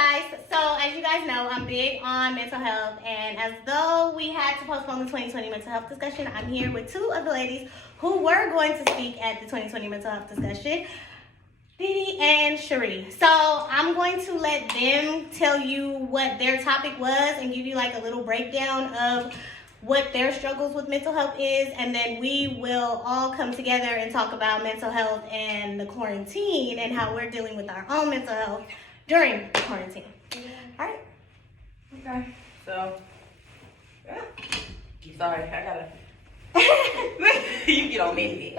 guys. So as you guys know, I'm big on mental health, and as though we had to postpone the 2020 mental health discussion, I'm here with two of the ladies who were going to speak at the 2020 mental health discussion, Didi and Cherie. So I'm going to let them tell you what their topic was and give you like a little breakdown of what their struggles with mental health is, and then we will all come together and talk about mental health and the quarantine and how we're dealing with our own mental health during the quarantine. All right. Okay. So, yeah. Sorry, I gotta. You get on me.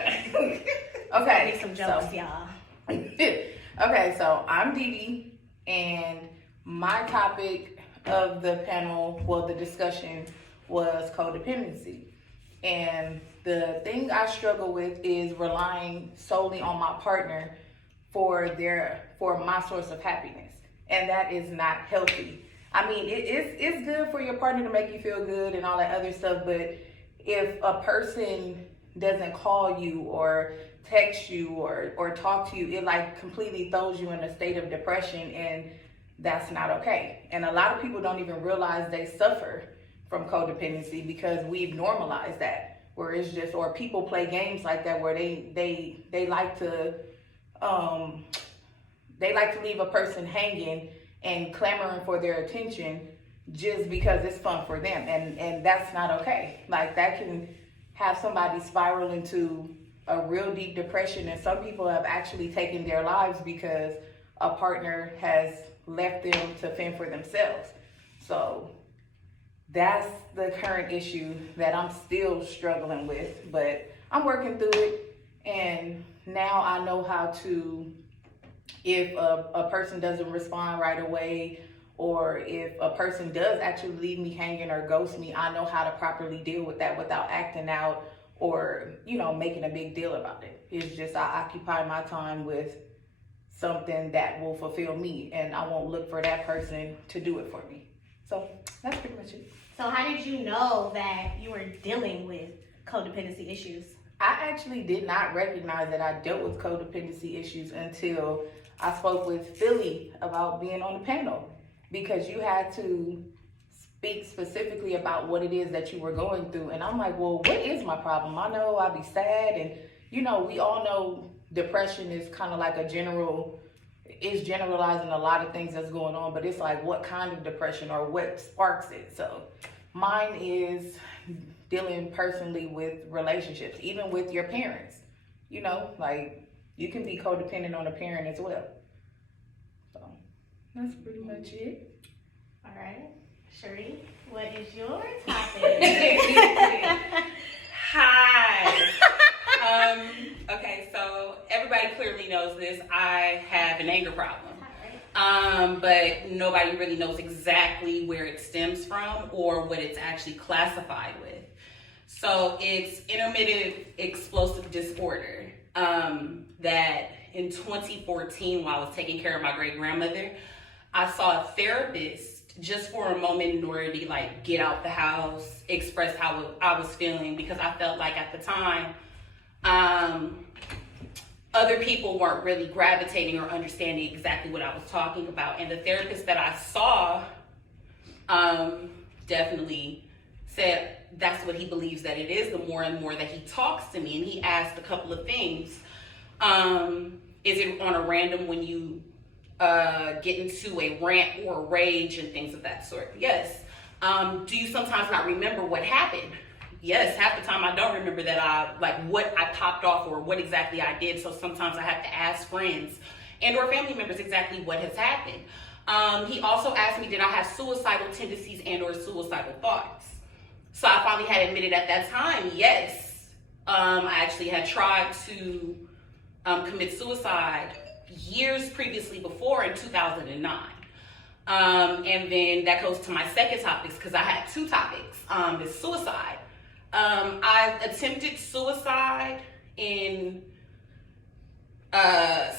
Okay. Make some jokes, y'all. Okay, so I'm Didi, and my topic of the panel, well, the discussion was codependency. And the thing I struggle with is relying solely on my partner for my source of happiness. And that is not healthy. I mean, it's good for your partner to make you feel good and all that other stuff, but if a person doesn't call you or text you or talk to you, it like completely throws you in a state of depression, and that's not okay. And a lot of people don't even realize they suffer from codependency because we've normalized that, where it's just, or people play games like that where they like to leave a person hanging and clamoring for their attention just because it's fun for them, and that's not okay. Like, that can have somebody spiral into a real deep depression, and some people have actually taken their lives because a partner has left them to fend for themselves. So that's the current issue that I'm still struggling with, but I'm working through it, and now I know how to, if a person doesn't respond right away, or if a person does actually leave me hanging or ghost me, I know how to properly deal with that without acting out or, making a big deal about it. It's just I occupy my time with something that will fulfill me, and I won't look for that person to do it for me. So that's pretty much it. So how did you know that you were dealing with codependency issues? I actually did not recognize that I dealt with codependency issues until I spoke with Philly about being on the panel, because you had to speak specifically about what it is that you were going through. And I'm like, well, what is my problem? I know I'd be sad, and we all know depression is kind of like it's generalizing a lot of things that's going on, but it's like, what kind of depression or what sparks it? So mine is dealing personally with relationships, even with your parents. Like, you can be codependent on a parent as well. So that's pretty much it. All right. Cherie, what is your topic? Hi. Okay, so everybody clearly knows this. I have an anger problem. But nobody really knows exactly where it stems from or what it's actually classified with. So it's intermittent explosive disorder. That in 2014, while I was taking care of my great grandmother, I saw a therapist just for a moment in order to get out the house, express how I was feeling, because I felt like at the time, other people weren't really gravitating or understanding exactly what I was talking about. And the therapist that I saw definitely said that's what he believes that it is, the more and more that he talks to me. And he asked a couple of things. Is it on a random when you get into a rant or a rage and things of that sort? Yes. Do you sometimes not remember what happened? Yes, half the time I don't remember what I popped off or what exactly I did. So sometimes I have to ask friends and or family members exactly what has happened. He also asked me, did I have suicidal tendencies and or suicidal thoughts? So I finally had admitted at that time, yes. I actually had tried to commit suicide years previously before in 2009. And then that goes to my second topics, because I had two topics, is suicide. I attempted suicide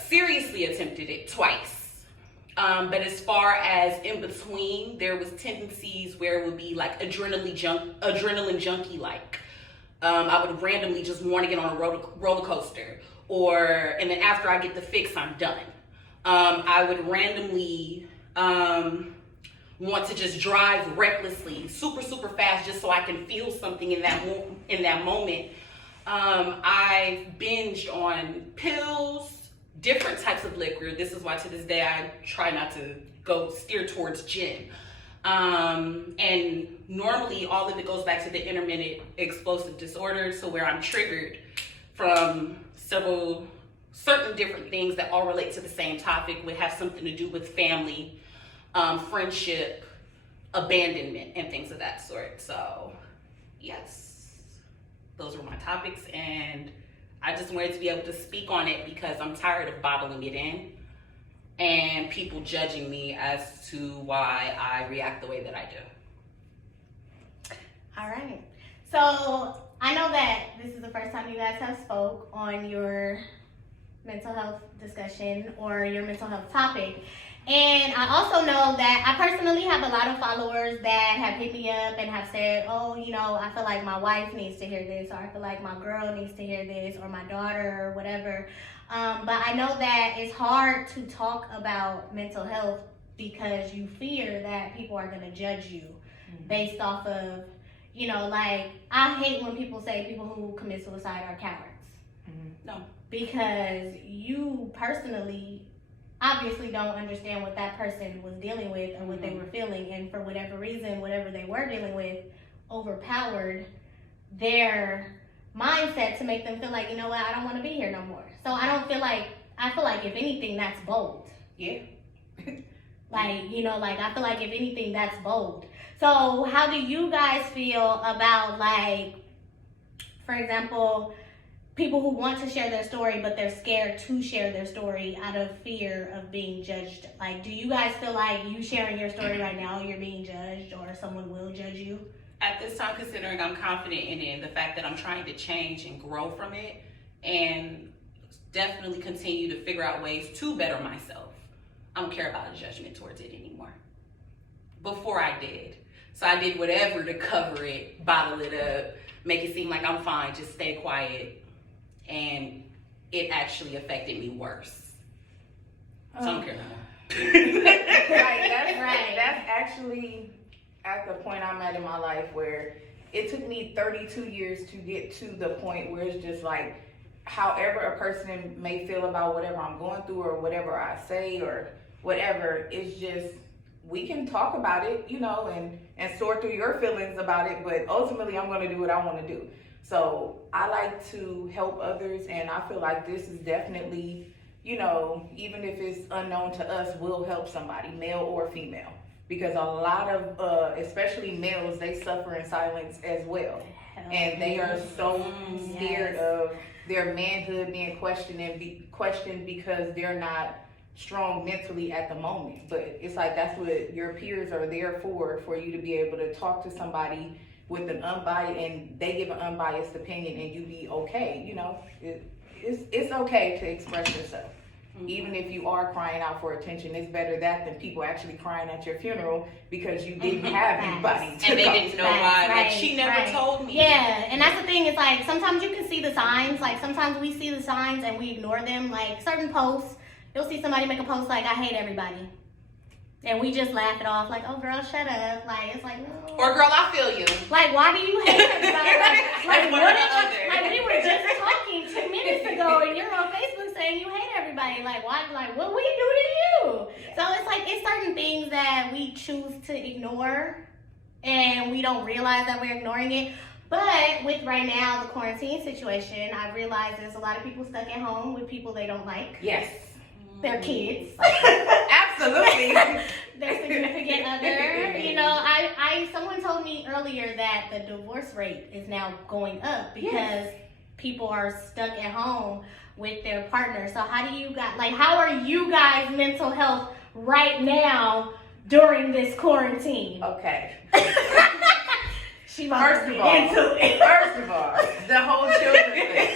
seriously attempted it twice. But as far as in between, there was tendencies where it would be like adrenaline junkie like. I would randomly just want to get on a roller coaster, and then after I get the fix, I'm done. I would randomly want to just drive recklessly, super, super fast, just so I can feel something in that moment. I've binged on pills, different types of liquor. This is why to this day I try not to steer towards gin. And normally all of it goes back to the intermittent explosive disorder, so where I'm triggered from certain different things that all relate to the same topic, would have something to do with family, friendship, abandonment, and things of that sort. So yes, those were my topics, and I just wanted to be able to speak on it because I'm tired of bottling it in and people judging me as to why I react the way that I do. All right. So I know that this is the first time you guys have spoke on your mental health discussion or your mental health topic. And I also know that I personally have a lot of followers that have hit me up and have said, oh, you know, I feel like my wife needs to hear this, or I feel like my girl needs to hear this, or my daughter, or whatever. But I know that it's hard to talk about mental health because you fear that people are going to judge you based off of, you know, like, I hate when people say people who commit suicide are cowards. No. Because you personally obviously don't understand what that person was dealing with or what they were feeling, and for whatever reason, whatever they were dealing with overpowered their mindset to make them feel like, you know what, I don't want to be here no more. So I feel like if anything, that's bold. Yeah. Like, you know, like, I feel like if anything, that's bold. So how do you guys feel about, like, for example, people who want to share their story, but they're scared to share their story out of fear of being judged? Like, do you guys feel like you sharing your story right now, you're being judged, or someone will judge you? At this time, considering I'm confident in it, the fact that I'm trying to change and grow from it, and definitely continue to figure out ways to better myself, I don't care about a judgment towards it anymore. Before I did. So I did whatever to cover it, bottle it up, make it seem like I'm fine, just stay quiet. And it actually affected me worse. So I don't care no more. That's actually at the point I'm at in my life where it took me 32 years to get to the point where it's just like, however a person may feel about whatever I'm going through or whatever I say or whatever, it's just, we can talk about it, you know, and sort through your feelings about it, but ultimately I'm going to do what I want to do. So I like to help others, and I feel like this is definitely, you know, even if it's unknown to us, will help somebody, male or female. Because a lot of, especially males, they suffer in silence as well. And they are so scared of their manhood being questioned because they're not strong mentally at the moment. But it's like, that's what your peers are there for you to be able to talk to somebody with an unbiased, and they give an unbiased opinion, and you be okay. You know, it's okay to express yourself. Even if you are crying out for attention, it's better that than people actually crying at your funeral because you didn't have anybody to and they talk didn't know to. why. Right, Like, she never told me. Yeah, and that's the thing. It's like, sometimes you can see the signs. Like, sometimes we see the signs and we ignore them. Like, certain posts, you'll see somebody make a post like, I hate everybody. And we just laugh it off like, oh, girl, shut up. Like, it's like, no. Or, girl, I feel you. Like, why do you hate everybody? Like, one what or the other. like, we were just talking 2 minutes ago, and you're on Facebook saying you hate everybody. Like, why? Like, what we do to you? So it's like, it's certain things that we choose to ignore, and we don't realize that we're ignoring it. But with right now, the quarantine situation, I've realized there's a lot of people stuck at home with people they don't like. Yes. Their kids. Absolutely. Their significant other. You know, someone told me earlier that the divorce rate is now going up because people are stuck at home with their partner. So how are you guys' mental health right now during this quarantine? Okay. First of all, the whole children thing.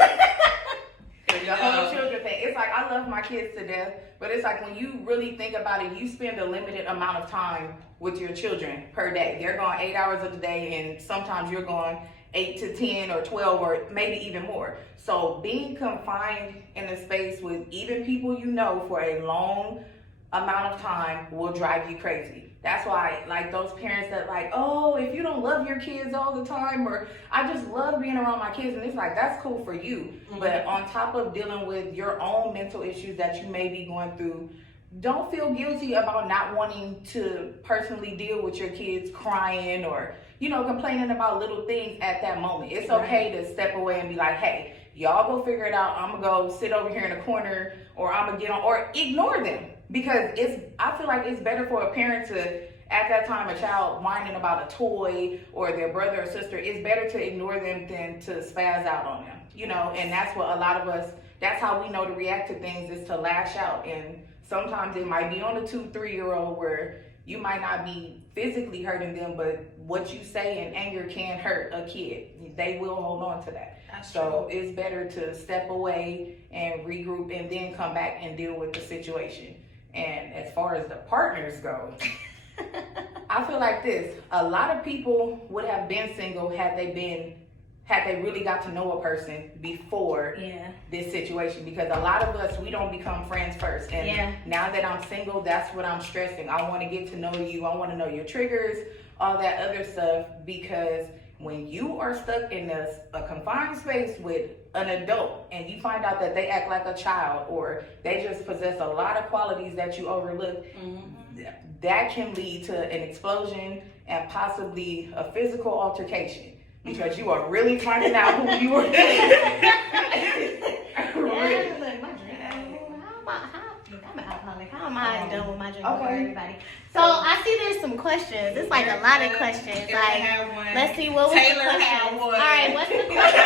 The whole children thing. It's like, I love my kids to death, but it's like, when you really think about it, you spend a limited amount of time with your children per day. They're gone 8 hours of the day, and sometimes you're gone 8 to 10 or 12 or maybe even more. So being confined in a space with even people you know for a long amount of time will drive you crazy. That's why, like, those parents that like, oh, if you don't love your kids all the time, or I just love being around my kids, and it's like, that's cool for you. Mhm. But on top of dealing with your own mental issues that you may be going through, don't feel guilty about not wanting to personally deal with your kids crying or, you know, complaining about little things at that moment. It's okay to step away and be like, hey, y'all go figure it out. I'm gonna go sit over here in the corner, or I'm gonna get on, or ignore them. Because I feel like it's better for a parent to, at that time, a child whining about a toy or their brother or sister, it's better to ignore them than to spaz out on them, you know. And that's what a lot of us, that's how we know to react to things, is to lash out. And sometimes it might be on a 2-3-year-old where you might not be physically hurting them, but what you say in anger can hurt a kid. They will hold on to that. So it's better to step away and regroup and then come back and deal with the situation. And as far as the partners go, I feel like this. A lot of people would have been single had they really got to know a person before this situation. Because a lot of us, we don't become friends first. And now that I'm single, that's what I'm stressing. I want to get to know you. I want to know your triggers, all that other stuff. Because when you are stuck in a confined space with an adult and you find out that they act like a child, or they just possess a lot of qualities that you overlooked, that can lead to an explosion and possibly a physical altercation, because you are really finding out who you are. I'm an alcoholic. How am I done with my drink for everybody? So I see there's some questions. It's like a lot of questions. Like, let's see, what was the question? All right, what's the question?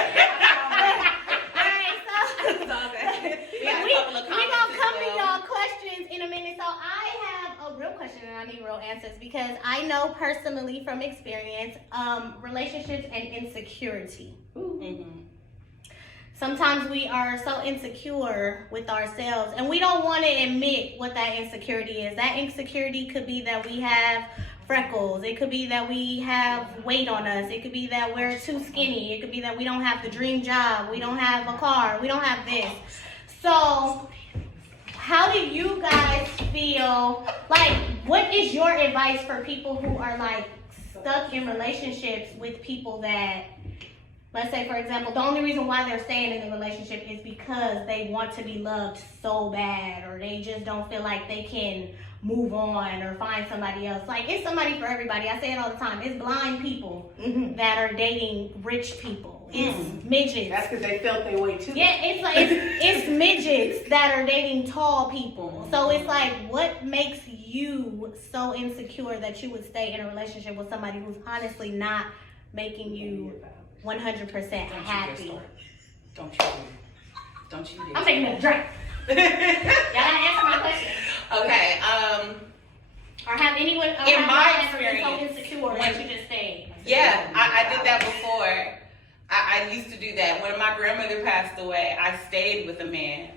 We're gonna come to y'all questions in a minute. So I have a real question and I need real answers, because I know personally from experience, relationships and insecurity. Sometimes we are so insecure with ourselves and we don't want to admit what that insecurity is. That insecurity could be that we have freckles. It could be that we have weight on us. It could be that we're too skinny. It could be that we don't have the dream job. We don't have a car. We don't have this. So how do you guys feel? Like, what is your advice for people who are like stuck in relationships with people that, let's say, for example, the only reason why they're staying in the relationship is because they want to be loved so bad, or they just don't feel like they can move on or find somebody else. Like, it's somebody for everybody. I say it all the time. It's blind people that are dating rich people. It's midgets. That's because they felt their way too. Yeah, it's like it's midgets that are dating tall people. So it's like, what makes you so insecure that you would stay in a relationship with somebody who's honestly not making you 100% happy? Don't you dare. I'm taking a drink. Y'all gotta answer my question. Okay. Or have anyone In my experience, so insecure that you just stayed? Yeah, I did that before. I used to do that. When my grandmother passed away, I stayed with a man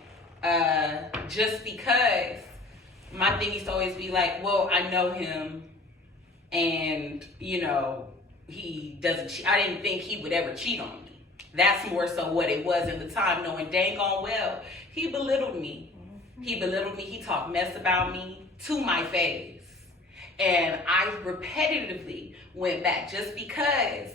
just because my thing used to always be like, well, I know him, and, you know, he doesn't cheat. I didn't think he would ever cheat on me. That's more so what it was at the time, knowing dang on well, he belittled me. He belittled me. He talked mess about me to my face. And I repetitively went back just because,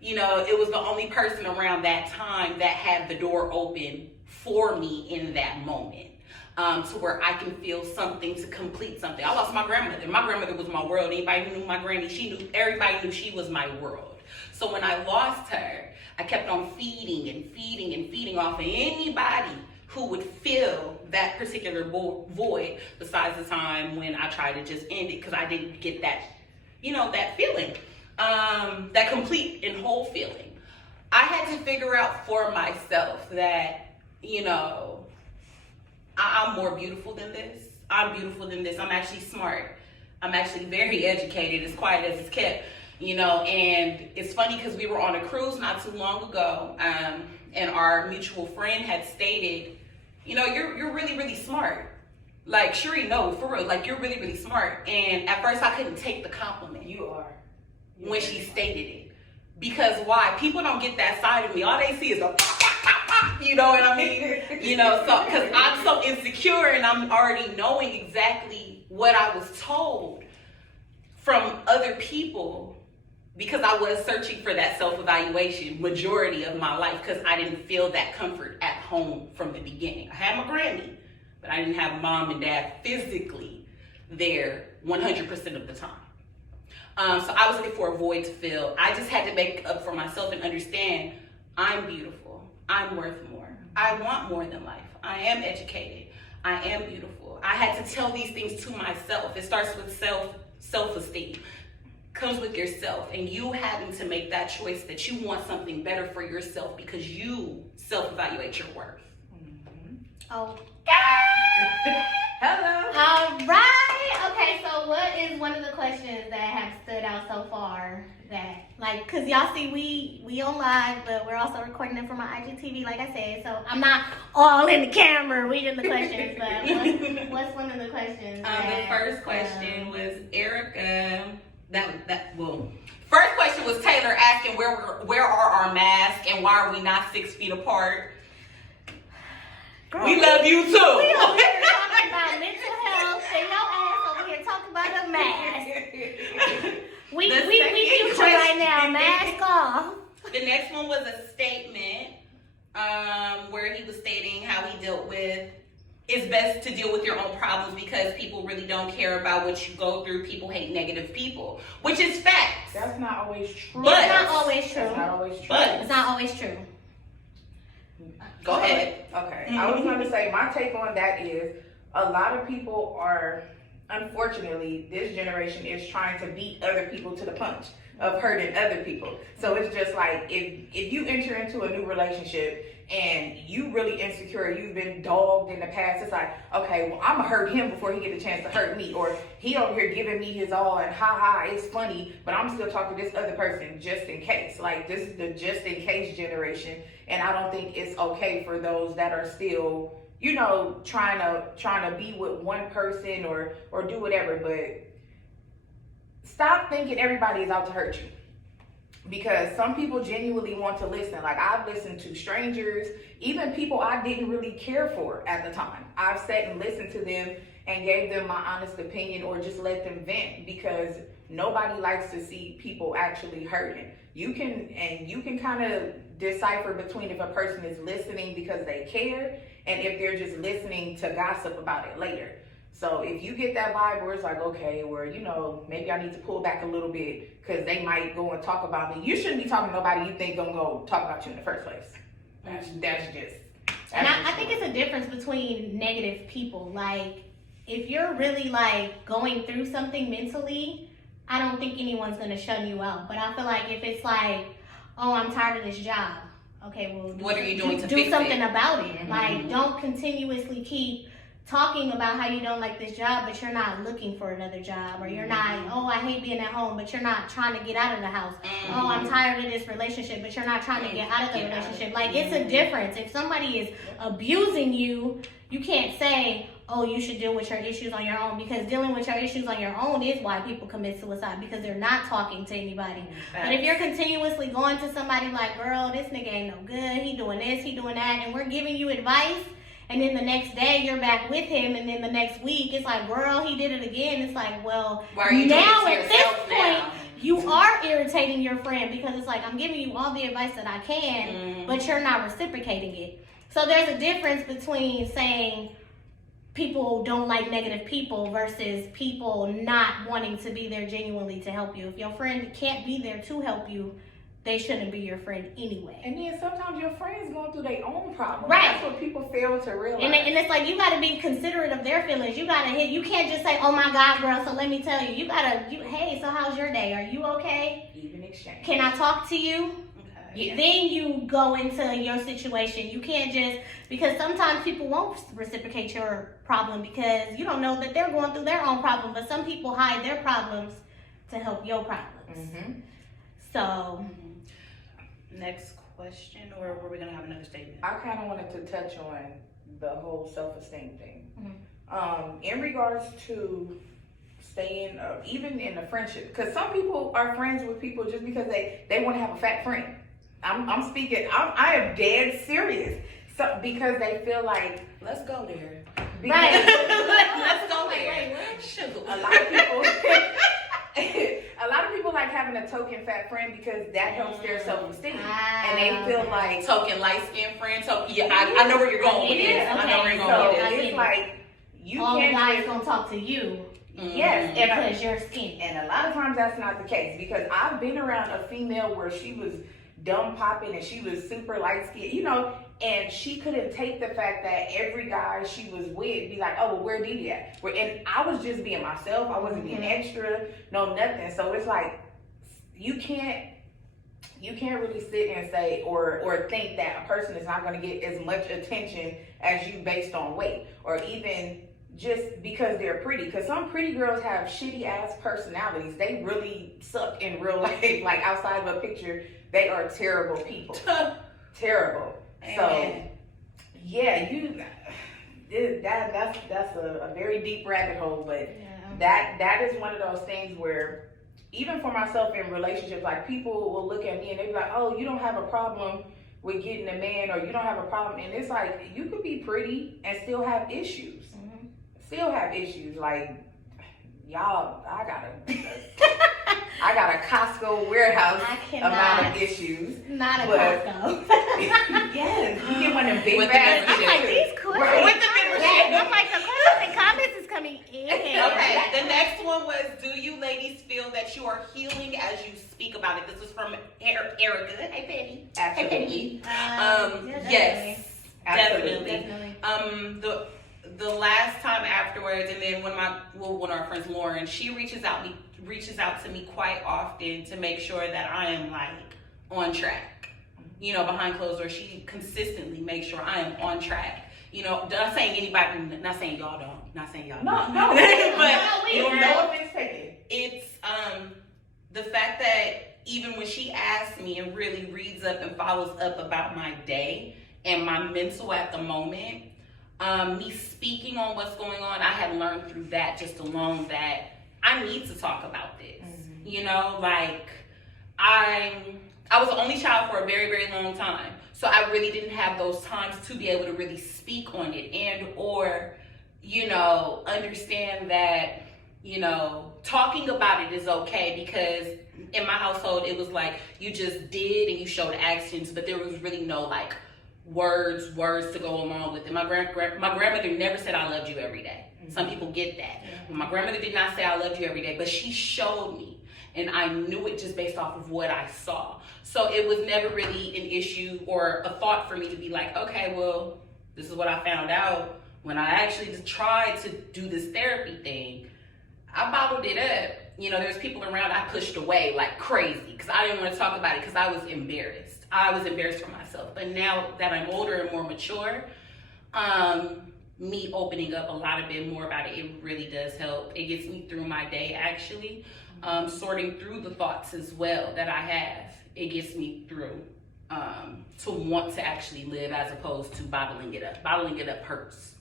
you know, it was the only person around that time that had the door open for me in that moment. To where I can feel something to complete something. I lost my grandmother. My grandmother was my world. Anybody who knew my granny, everybody knew she was my world. So when I lost her, I kept on feeding and feeding and feeding off of anybody who would fill that particular void, besides the time when I tried to just end it because I didn't get that, you know, that feeling, that complete and whole feeling. I had to figure out for myself that, you know, I'm more beautiful than this. I'm beautiful than this. I'm actually smart. I'm actually very educated, as quiet as it's kept, you know. And it's funny because we were on a cruise not too long ago, and our mutual friend had stated, you know, you're really, really smart. Like, Sheree, no, for real, like, you're really, really smart. And at first I couldn't take the compliment. You are. When she stated it. Because why? People don't get that side of me. All they see is a you know what I mean? You know, so because I'm so insecure and I'm already knowing exactly what I was told from other people, because I was searching for that self-evaluation majority of my life, because I didn't feel that comfort at home from the beginning. I had my Grammy, but I didn't have mom and dad physically there 100% of the time. So I was looking for a void to fill. I just had to make up for myself and understand I'm beautiful. I'm worth more. I want more than life. I am educated. I am beautiful. I had to tell these things to myself. It starts with self-esteem. Comes with yourself, and you having to make that choice that you want something better for yourself because you self-evaluate your worth. Oh. Hello. All right. Okay, so what is one of the questions that have stood out so far that, like, because y'all see we on live, but we're also recording them from my IGTV, like I said, so I'm not all in the camera reading the questions, but what's one of the questions? The first question was Erica. First question was Taylor asking where are our masks and why are we not 6 feet apart? Girl, we love you too. We over here talking about mental health, and your ass over here talking about a mask. we future right now, mask off. The next one was a statement where he was stating how he dealt with it's best to deal with your own problems because people really don't care about what you go through. People hate negative people, which is facts. That's not always true. It's not always true. That's not always true. But it's not always true. Go ahead. Okay. I was going to say my take on that is a lot of people are, unfortunately, this generation is trying to beat other people to the punch of hurting other people. So it's just like if you enter into a new relationship and you really insecure, you've been dogged in the past, it's like, okay, well, I'm gonna hurt him before he get a chance to hurt me, or he over here giving me his all and ha, it's funny, but I'm still talking to this other person just in case. Like, this is the just in case generation, and I don't think it's okay for those that are still, you know, trying to be with one person or do whatever. But stop thinking everybody is out to hurt you. Because some people genuinely want to listen. Like, I've listened to strangers, even people I didn't really care for at the time. I've sat and listened to them and gave them my honest opinion or just let them vent, because nobody likes to see people actually hurting. You can kind of decipher between if a person is listening because they care and if they're just listening to gossip about it later. So if you get that vibe where it's like, okay, where, you know, maybe I need to pull back a little bit because they might go and talk about me. You shouldn't be talking to nobody you think gonna go talk about you in the first place. That's just. And I think it's a difference between negative people. Like, if you're really like going through something mentally, I don't think anyone's gonna shun you out. But I feel like if it's like, oh, I'm tired of this job. Okay, well, what are you doing to do fix something it? about it? Mm-hmm. Like, don't continuously keep talking about how you don't like this job, but you're not looking for another job, or you're not, oh, I hate being at home, but you're not trying to get out of the house. Oh, I'm tired of this relationship, but you're not trying to get out of the relationship. Like, it's a difference. If somebody is abusing you, you can't say, oh, you should deal with your issues on your own, because dealing with your issues on your own is why people commit suicide, because they're not talking to anybody. But if you're continuously going to somebody like, girl, this nigga ain't no good, he doing this, he doing that, and we're giving you advice, and then the next day you're back with him, and then the next week it's like, girl, he did it again. It's like, well, why are you now doing it to at this yourself point, now? you are irritating your friend, because it's like, I'm giving you all the advice that I can, but you're not reciprocating it. So there's a difference between saying people don't like negative people versus people not wanting to be there genuinely to help you. If your friend can't be there to help you, they shouldn't be your friend anyway. And then sometimes your friends going through their own problems. Right. That's what people fail to realize. And it's like, you got to be considerate of their feelings. You got to you can't just say, oh my God, girl, so let me tell you. Hey, so how's your day? Are you okay? Even exchange. Can I talk to you? Okay. Then you go into your situation. You can't just, because sometimes people won't reciprocate your problem because you don't know that they're going through their own problem. But some people hide their problems to help your problems. Mm-hmm. So. Next question, or were we gonna have another statement? I kind of wanted to touch on the whole self-esteem thing. Mm-hmm. In regards to staying, even in a friendship, because some people are friends with people just because they want to have a fat friend. I'm speaking, I am dead serious. So, because they feel like, Let's go there. because, Let's go there. Wait, what? Sugar, a lot of people, a lot of people like having a token fat friend because that helps their self-esteem, and they feel like token light skinned friend. Yeah, I know where you're going with this. I know where you're going with so this. it's like you all the can't guys just, gonna talk to you. yes, and Because you're skinny. and a lot of times that's not the case because I've been around a female where she was dumb popping and she was super light skinned, you know, and she couldn't take the fact that every guy she was with be like, oh, well, where Didi at? And I was just being myself. I wasn't being extra, no nothing. So it's like you can't really sit and say or think that a person is not going to get as much attention as you based on weight or even just because they're pretty. Because some pretty girls have shitty ass personalities. They really suck in real life. Like outside of a picture, they are terrible people. Terrible. So yeah, that's a very deep rabbit hole, but that is one of those things where even for myself in relationships, like people will look at me and they be like, oh, you don't have a problem with getting a man, or you don't have a problem, and it's like you could be pretty and still have issues. Still have issues. Like y'all, I got a Costco warehouse amount of issues. Not a but- Costco. Yes, you get one of them big With the bags. I'm like, these questions. With the membership. I'm like, the questions and comments is coming in. Okay, the next one was, do you ladies feel that you are healing as you speak about it? This was from Erica. Hey, Penny. Absolutely. Yes, Absolutely. Definitely. The last time afterwards, and then one of our friends, Lauren, she reaches out to me quite often to make sure that I am like on track. You know, behind closed doors, she consistently makes sure I am on track. You know, not saying anybody, not saying y'all don't, not saying y'all don't. No, but no offense taken. it's the fact that even when she asks me and really reads up and follows up about my day and my mental at the moment, me speaking on what's going on, I had learned through that just alone that I need to talk about this. You know, like I was the only child for a very, very long time. So I really didn't have those times to be able to really speak on it and or, you know, understand that, you know, talking about it is okay, because in my household it was like you just did and you showed actions, but there was really no like words to go along with it. My grandmother never said I loved you every day. Some people get that. My grandmother did not say I loved you every day, but she showed me, and I knew it just based off of what I saw. So it was never really an issue or a thought for me to be like, okay, well, this is what I found out. When I actually tried to do this therapy thing, I bottled it up. You know, there's people around I pushed away like crazy because I didn't want to talk about it because I was embarrassed. I was embarrassed for myself. But now that I'm older and more mature, me opening up a lot bit more about it really does help. It gets me through my day, actually. Sorting through the thoughts as well that I have. It gets me through to want to actually live as opposed to bottling it up. Bottling it up hurts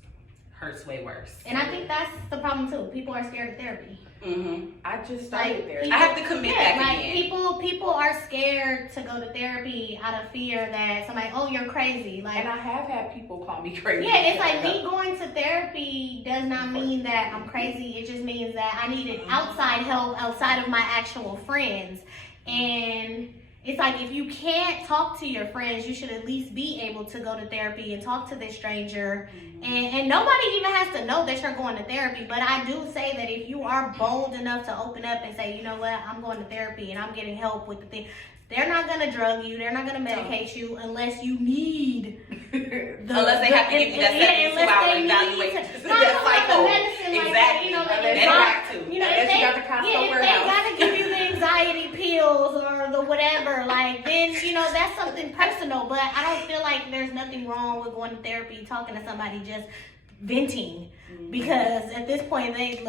way worse. And I think that's the problem too. People are scared of therapy. I just started there. I have to commit back like again. people are scared to go to therapy out of fear that somebody, oh, you're crazy. Like, And I have had people call me crazy. yeah, it's like me going to therapy does not mean that I'm crazy. It just means that I needed outside help outside of my actual friends. And it's like, if you can't talk to your friends, you should at least be able to go to therapy and talk to this stranger. And nobody even has to know that you're going to therapy. But I do say that if you are bold enough to open up and say, you know what, I'm going to therapy and I'm getting help with the thing, they're not going to drug you. They're not going to medicate you unless you need Unless they have to give you that 72-hour evaluation. Not like the medicine, like that, Exactly. you know, like They it's don't not, have to. you know, Unless if you got the Costco if warehouse. they gotta give you the anxiety pills or the whatever, like, then, you know, that's something personal. But I don't feel like there's nothing wrong with going to therapy, talking to somebody, just venting. Because at this point, they're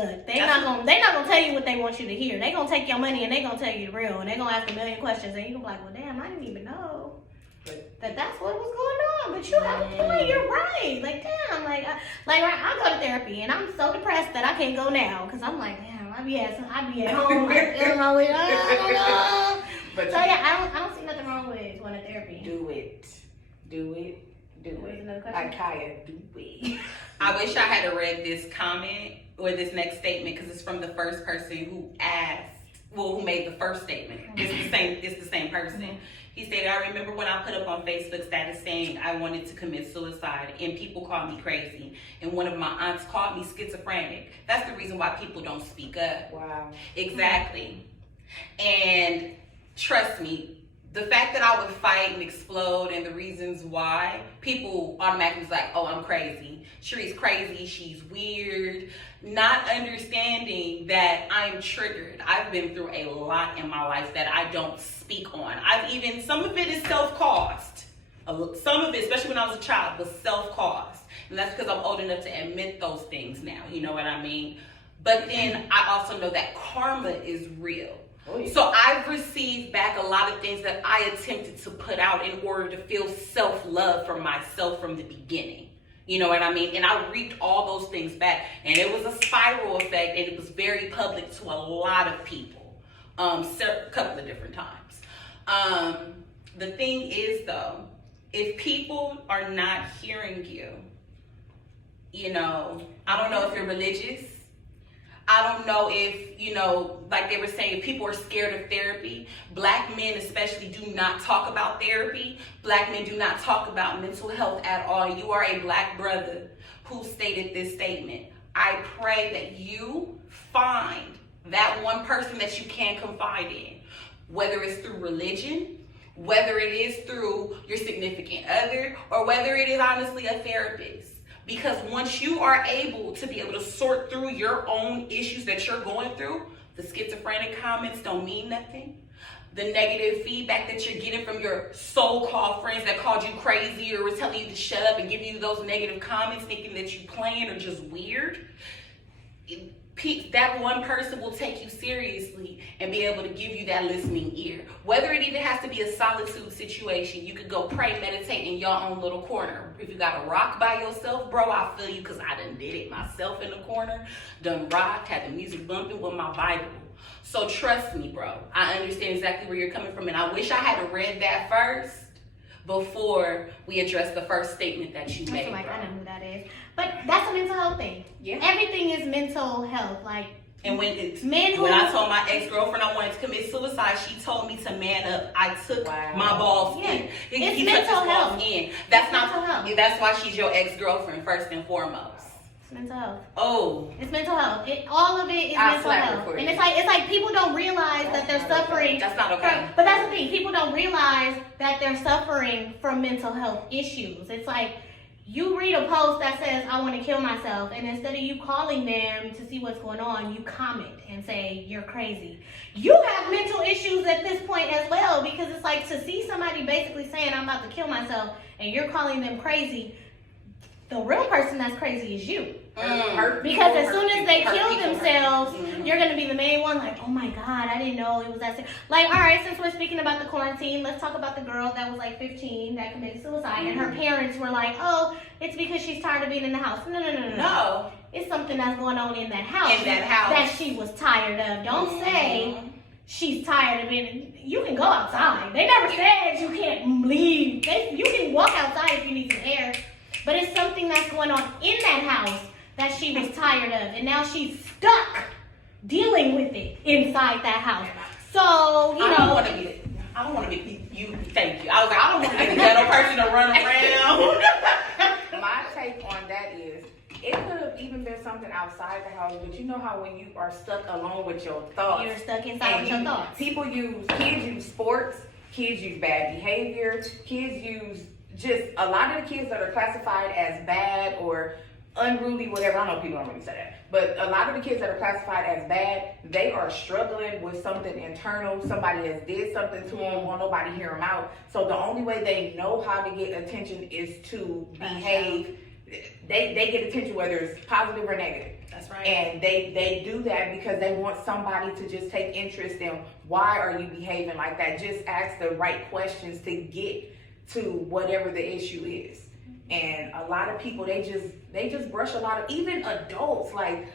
not gonna tell you what they want you to hear. They're gonna take your money and they're gonna tell you the real, and they're gonna ask a million questions, and you're gonna be like, well, damn, I didn't even know that's what was going on. But you have a point. You're right. Like, damn. I go to therapy, and I'm so depressed that I can't go now because I'm like, damn. I be at home, like, feeling my way. I don't know. But So yeah, I don't see nothing wrong with going to therapy. do it. There's another question? Like Kaya, do it. I wish I had read this comment or this next statement because it's from the first person who who made the first statement. It's the same person. He stated, I remember when I put up on Facebook status saying I wanted to commit suicide and people called me crazy. And one of my aunts called me schizophrenic. That's the reason why people don't speak up. Wow. Exactly. And trust me, the fact that I would fight and explode and the reasons why, people automatically was like, oh, I'm crazy. Sheree's crazy, she's weird. Not understanding that I'm triggered. I've been through a lot in my life that I don't speak on. Some of it is self-caused. Some of it, especially when I was a child, was self-caused. And that's because I'm old enough to admit those things now, you know what I mean? But then I also know that karma is real. Oh, yeah. So I've received back a lot of things that I attempted to put out in order to feel self-love for myself from the beginning. You know what I mean? And I reaped all those things back. And it was a spiral effect, and it was very public to a lot of people, a couple of different times. The thing is, though, if people are not hearing you, you know, I don't know if you're religious. I don't know if, you know, like they were saying, people are scared of therapy. Black men especially do not talk about therapy. Black men do not talk about mental health at all. You are a black brother who stated this statement. I pray that you find that one person that you can confide in, whether it's through religion, whether it is through your significant other, or whether it is honestly a therapist. Because once you are able to sort through your own issues that you're going through, the schizophrenic comments don't mean nothing. The negative feedback that you're getting from your so-called friends that called you crazy or were telling you to shut up and giving you those negative comments thinking that you playing or just weird, that one person will take you seriously and be able to give you that listening ear. Whether it even has to be a solitude situation, you could go pray, meditate in your own little corner. If you got a rock by yourself, bro, I feel you because I done did it myself in the corner, done rocked, had the music bumping with my Bible. So trust me, bro, I understand exactly where you're coming from, and I wish I had read that first before we address the first statement that you made. I know who that is. But that's a mental health thing. Yeah. Everything is mental health. And when I told my ex-girlfriend I wanted to commit suicide, she told me to man up. I took my balls in. It's mental health. That's not mental health. That's why she's your ex-girlfriend first and foremost. It's mental health. Oh. It's mental health. All of it is mental health. And it's like people don't realize that they're suffering. That's not okay. But that's the thing. People don't realize that they're suffering from mental health issues. It's like, you read a post that says, I want to kill myself, and instead of you calling them to see what's going on, you comment and say, you're crazy. You have mental issues at this point as well, because it's like to see somebody basically saying, I'm about to kill myself, and you're calling them crazy, the real person that's crazy is you. Because as soon as they kill themselves, you're going to be the main one like, oh my God, I didn't know it was that serious. Like, all right, since we're speaking about the quarantine, let's talk about the girl that was like 15 that committed suicide. And her parents were like, oh, it's because she's tired of being in the house. No. It's something that's going on in that house. That she was tired of. Don't say she's tired of being. You can go outside. They never said you can't leave. You can walk outside if you need some air. But it's something that's going on in that house that she was tired of, and now she's stuck dealing with it inside that house. So, you know. I don't want to be you. Thank you. I was like, I don't want to be the ghetto person to run around. My take on that is, it could have even been something outside the house, but you know how when you are stuck alone with your thoughts. You're stuck inside with your thoughts. Kids use sports, kids use bad behavior, kids use just a lot of the kids that are classified as bad or unruly, whatever. I know people don't really say that, but a lot of the kids that are classified as bad, they are struggling with something internal. Somebody has did something to them, won't nobody hear them out. So the only way they know how to get attention is to behave. They get attention whether it's positive or negative. That's right. And they do that because they want somebody to just take interest in why are you behaving like that. Just ask the right questions to get to whatever the issue is. And a lot of people, they just brush a lot of, even adults. Like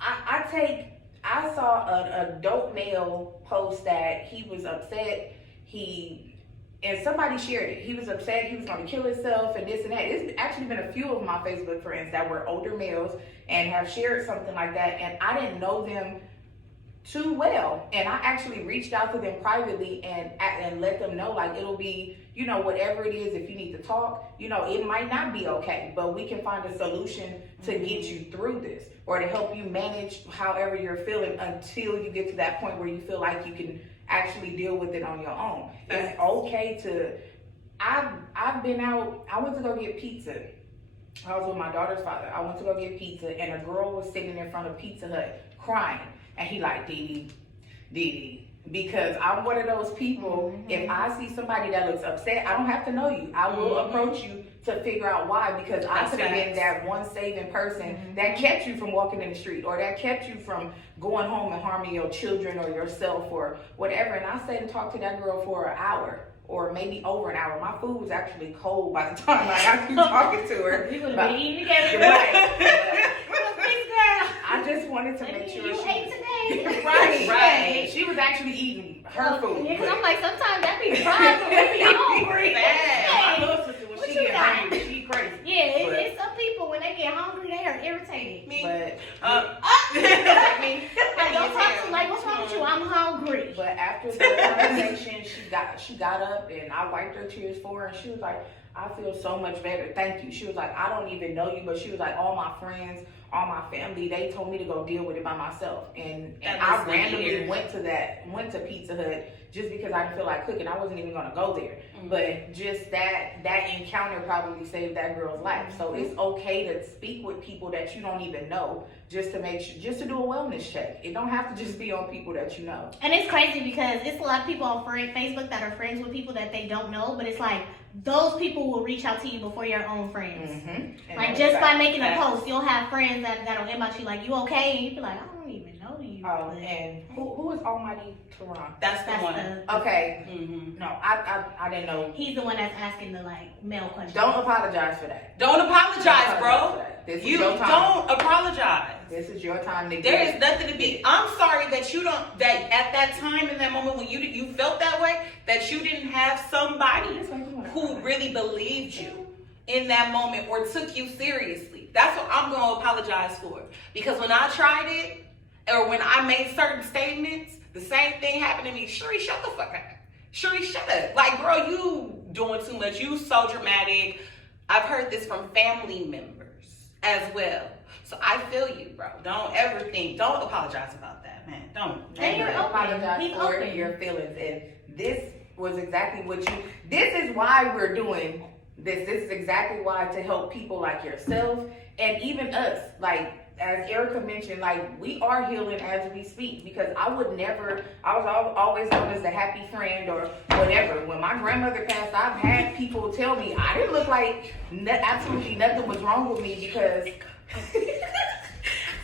I saw an adult male post that he was upset. He and somebody shared it. He was upset. He was going to kill himself and this and that. It's actually been a few of my Facebook friends that were older males and have shared something like that. And I didn't know them too well. And I actually reached out to them privately and let them know, like, it'll be, you know, whatever it is, if you need to talk, you know, it might not be okay, but we can find a solution to get you through this or to help you manage however you're feeling until you get to that point where you feel like you can actually deal with it on your own. It's okay to, I've been out, I went to go get pizza. I was with my daughter's father. I went to go get pizza and a girl was sitting in front of Pizza Hut crying. And he like, Dee, because I'm one of those people, if I see somebody that looks upset, I don't have to know you. I will approach you to figure out why, because I could have been that one saving person that kept you from walking in the street or that kept you from going home and harming your children or yourself or whatever. And I sat and talked to that girl for an hour or maybe over an hour. My food was actually cold by the time I got through talking to her. We would have been eating together. Right. I just wanted to make sure you she ate today. right. She was actually eating her food. Yeah, because I'm like, sometimes that be fried when we be hungry. My little sister, when What she you get got? hungry, she crazy. Yeah, But- it's some people, when they get hungry, they are irritated. Me. But I mean, Like, don't talk to, like, what's wrong with you? I'm hungry. But after the conversation, she got up and I wiped her tears for her, and she was like, I feel so much better. Thank you. She was like, I don't even know you, but she was like, all my friends, all my family, they told me to go deal with it by myself. And I randomly went to Pizza Hut just because I didn't feel like cooking. I wasn't even gonna go there. But just that encounter probably saved that girl's life. So it's okay to speak with people that you don't even know, just to make sure, just to do a wellness check. It don't have to just be on people that you know. And it's crazy because it's a lot of people on Facebook that are friends with people that they don't know, but it's like those people will reach out to you before your own friends. Mm-hmm. Like just by making a post, you'll have friends that'll inbox you like, you okay? And you be like, I don't even know you. Oh, and who is Almighty Tehran? that's the one. Okay, Mm-hmm. no, I didn't know. He's the one that's asking the like mail questions. Don't apologize for that. Don't apologize, bro. This is You your time. don't apologize. This is your time to There get is nothing to be. I'm sorry that you don't. That at that time in that moment when you felt that way, that you didn't have somebody who really believed you in that moment or took you seriously. That's what I'm gonna apologize for. Because when I tried it, or when I made certain statements, the same thing happened to me. Shuri, shut the fuck up. Shuri, shut up. Like, girl, you doing too much. You so dramatic. I've heard this from family members as well. So I feel you, bro. Don't apologize about that, man. Don't. And you're apologize He's for open. your feelings. And this was exactly this is why we're doing this. This is exactly why, to help people like yourself and even us. Like, as Erica mentioned, like, we are healing as we speak, because I was always known as the happy friend or whatever. When my grandmother passed, I've had people tell me I didn't look like absolutely nothing was wrong with me, because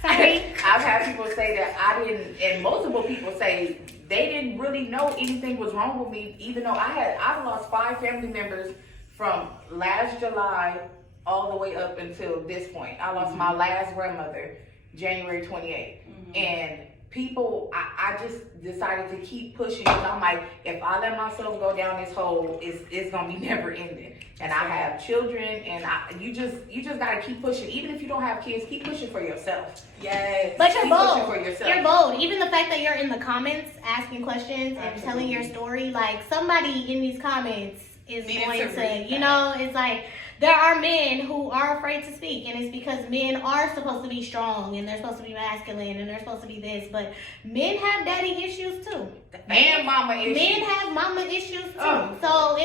Sorry. I've had people say that I didn't, and multiple people say they didn't really know anything was wrong with me, even though I've lost 5 family members from last July all the way up until this point. I lost my last grandmother January 28th. And people, I just decided to keep pushing, because I'm like, if I let myself go down this hole, it's gonna be never ending. And I have children, and you just gotta keep pushing. Even if you don't have kids, keep pushing for yourself. Yes. But you're Keep bold. pushing for yourself. You're bold. Even the fact that you're in the comments asking questions and telling your story, like, somebody in these comments is Needed going to to, read you that. know, it's like there are men who are afraid to speak, and it's because men are supposed to be strong and they're supposed to be masculine and they're supposed to be this, but men have daddy issues too. And mama issues. Men have mama issues too. Oh. So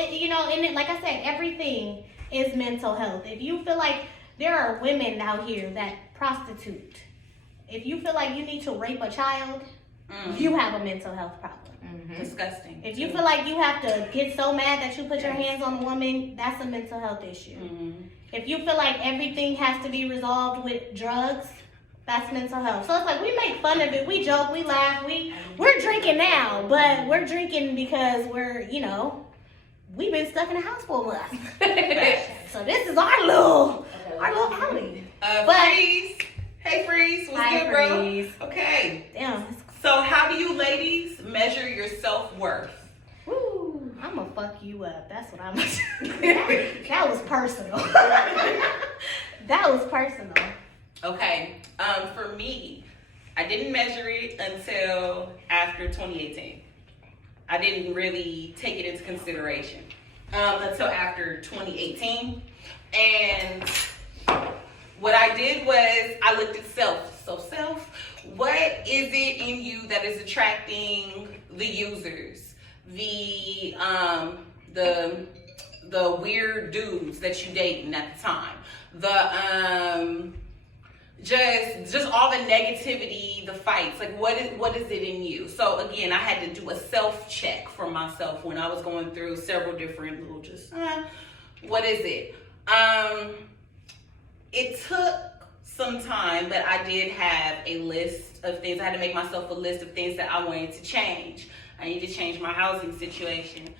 like I said, everything is mental health. If you feel like there are women out here that prostitute, if you feel like you need to rape a child, you have a mental health problem. Disgusting. If you feel like you have to get so mad that you put your hands on a woman, that's a mental health issue. If you feel like everything has to be resolved with drugs, that's mental health. So it's like, we make fun of it, we joke, we laugh, we're drinking now, but we're drinking because we've been stuck in the house for a month. So this is our little outing. Freeze. Hey, Freeze. What's Hi, good, bro? Freeze. Okay. Damn, So how do you ladies measure your self-worth? I'm gonna fuck you you up. That's what I'm that was personal. That was personal. Okay. For me, I didn't measure it until after 2018. I didn't really take it into consideration until after 2018. And what I did was I looked at self. So self, what is it in you that is attracting the users, the weird dudes that you dating at the time, the just all the negativity, the fights, like what is it in you? So again, I had to do a self check for myself when I was going through several different little what is it? It took some time, but I did have a list of things. I had to make myself a list of things that I wanted to change. I need to change my housing situation.